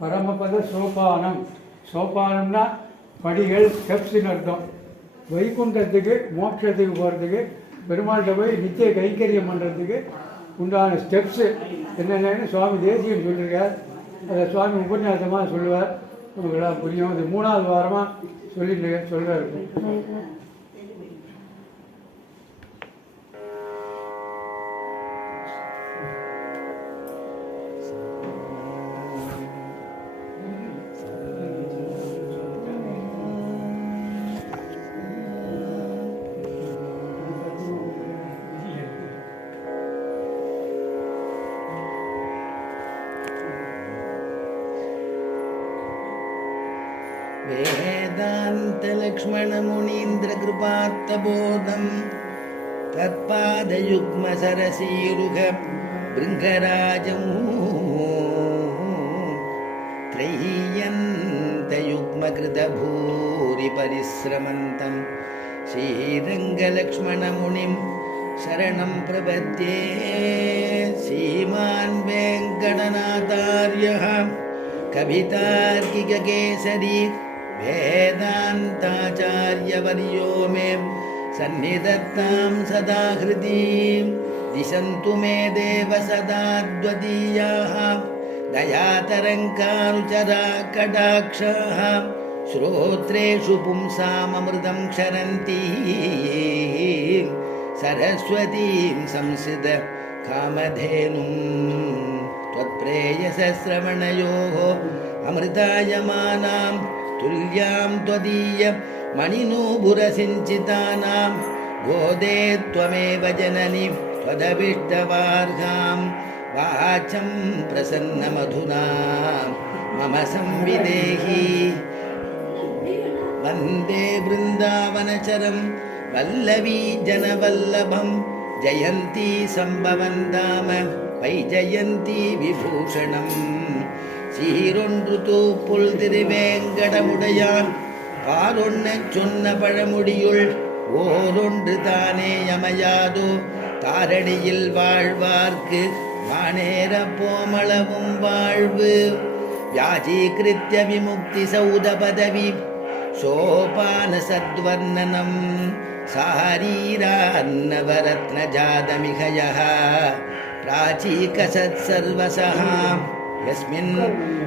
பரமபத சோபானம். சோபானம்னா படிகள், ஸ்டெப்ஸ்ன்னு அர்த்தம். வைகுண்டத்துக்கு மோட்சத்துக்கு போகிறதுக்கு பெருமாள்கிட்ட போய் நித்திய கைங்கரியம் பண்ணுறதுக்கு உண்டான ஸ்டெப்ஸு என்னென்னு சுவாமி தேசியம் சொல்லியிருக்கார். அதை சுவாமி உபன்யாசமாக சொல்லுவார். உங்களுக்கு புரியும். இது 3வது வாரமாக சொல்கிறார். वेदान्तलक्ष्मणमुनीन्द्रकृपात्तबोधं तत्पादयुग्मसरसीरुह भृङ्गराजं त्रय्यन्तयुग्मकृतभूरिपरिश्रमन्तं श्रीरङ्गलक्ष्मणमुनिं शरणं प्रपद्ये. श्रीमान् वेङ्कटनाथार्यः कवितार्किककेसरी वेदान्ताचार्यवर्यो मे सन्निधत्तां सदा हृदीं. दिशन्तु मे देव सदा द्वदीयाः दयातरङ्कानुचरा कटाक्षाः. श्रोत्रेषु पुंसाममृतं क्षरन्ती सरस्वतीं संसिद कामधेनुं. त्वत्प्रेयसश्रवणयोः अमृतायमानां तुल्यां त्वदीय मणिनूपुरसिञ्चितानां गोदे त्वमेव जननि त्वदभिष्टवार्हां. वाचं प्रसन्नमधुना मम संविदेहि. वन्दे वृन्दावनचरं वल्लवी जनवल्लभं. जयन्ती सम्भवन्ताम वैजयन्ती विभूषणम्. சீரொன்று புல் திருவேங்கடமுடையான் பாரொன்ன சொன்ன பழமுடியுள் ஓரொன்று தானே யமையாதோ. தாரடியில் வாழ்வார்க்கு மானேர போமளவும் வாழ்வு. யாஜீகிருத்ய விமுக்தி சௌத பதவி சோபான சத்வர்ணனம். சாரீரான்னவரத்ன ஜாதமிகயः प्राचीकसत् सर्वसः. यस्मिन्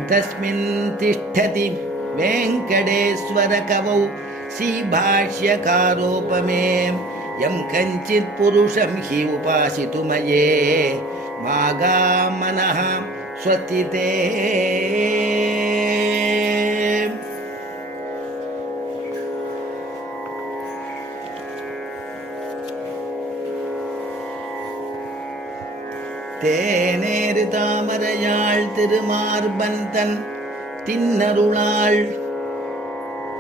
तस्मिन् तिष्ठति वेङ्कटेश्वर कवौ श्रीभाष्यकारोपमे. यं कञ्चित् पुरुषं हि उपासितुमये मागामनः स्वतिते. தேனேறு தாமரையாள் திருமார்பந்தன் தின்னருளாள்.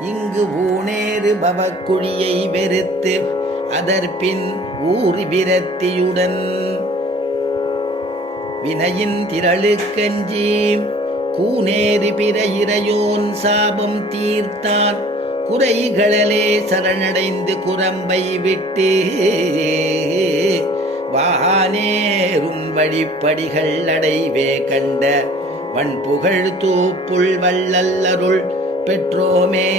இங்கு ஊனேறு பவக்குழியை வெறுத்து அதற்பின் ஊறி விரத்தியுடன் வினையின் திரளுக்கஞ்சி கூனேறு பிற இறையோன் சாபம் தீர்த்தான். குறைகளே சரணடைந்து குரம்பை விட்டு வானேறும் வழிப்படிகள் அடைவே கண்ட வன்புகழ் தூப்புள் வள்ளல்லருள் பெற்றோமே.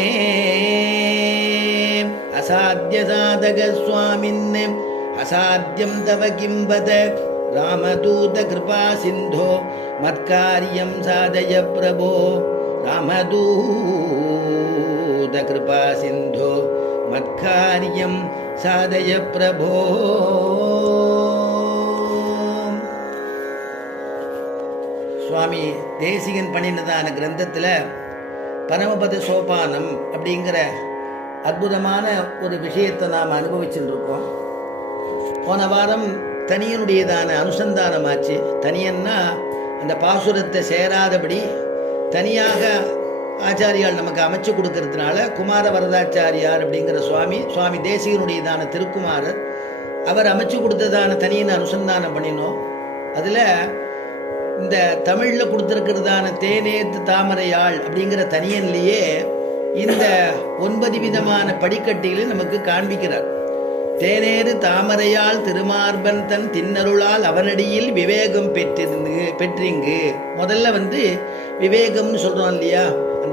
அசாத்திய சாதக சுவாமின் அசாத்தியம் தவ கிம்பத. ராமதூத கிருபா சிந்தோ மத்காரியம் சாதய பிரபோ. ராமதூத கிருபா சிந்தோ மத்காரியம் சாதய பிரபோ. சுவாமி தேசிகன் பண்ணினதான கிரந்தத்தில் பரமபத சோபானம் அப்படிங்கிற அற்புதமான ஒரு விஷயத்தை நாம் அனுபவிச்சுட்டு இருக்கோம். போன வாரம் தனியனுடையதான அனுசந்தானமாச்சு. தனியன்னா அந்த பாசுரத்தை சேராதபடி தனியாக ஆச்சாரியால் நமக்கு அமைச்சு கொடுக்கறதுனால குமார வரதாச்சாரியார் அப்படிங்கிற சுவாமி தேசிகனுடையதான திருக்குமாரர் அவர் அமைச்சு கொடுத்ததான தனியன் அனுசந்தானம் பண்ணினோம். அதில் இந்த தமிழில் கொடுத்துருக்கிறதான தேனேத்து தாமரையாள் அப்படிங்கிற தனியன்லேயே இந்த 9 விதமான படிக்கட்டிகளை நமக்கு காண்பிக்கிறார். தேனேறு தாமரையால் திருமார்பன் தன் தின்னருளால் அவனடியில் விவேகம் பெற்றிங்கு. முதல்ல விவேகம்னு சொல்கிறோம் இல்லையா, அந்த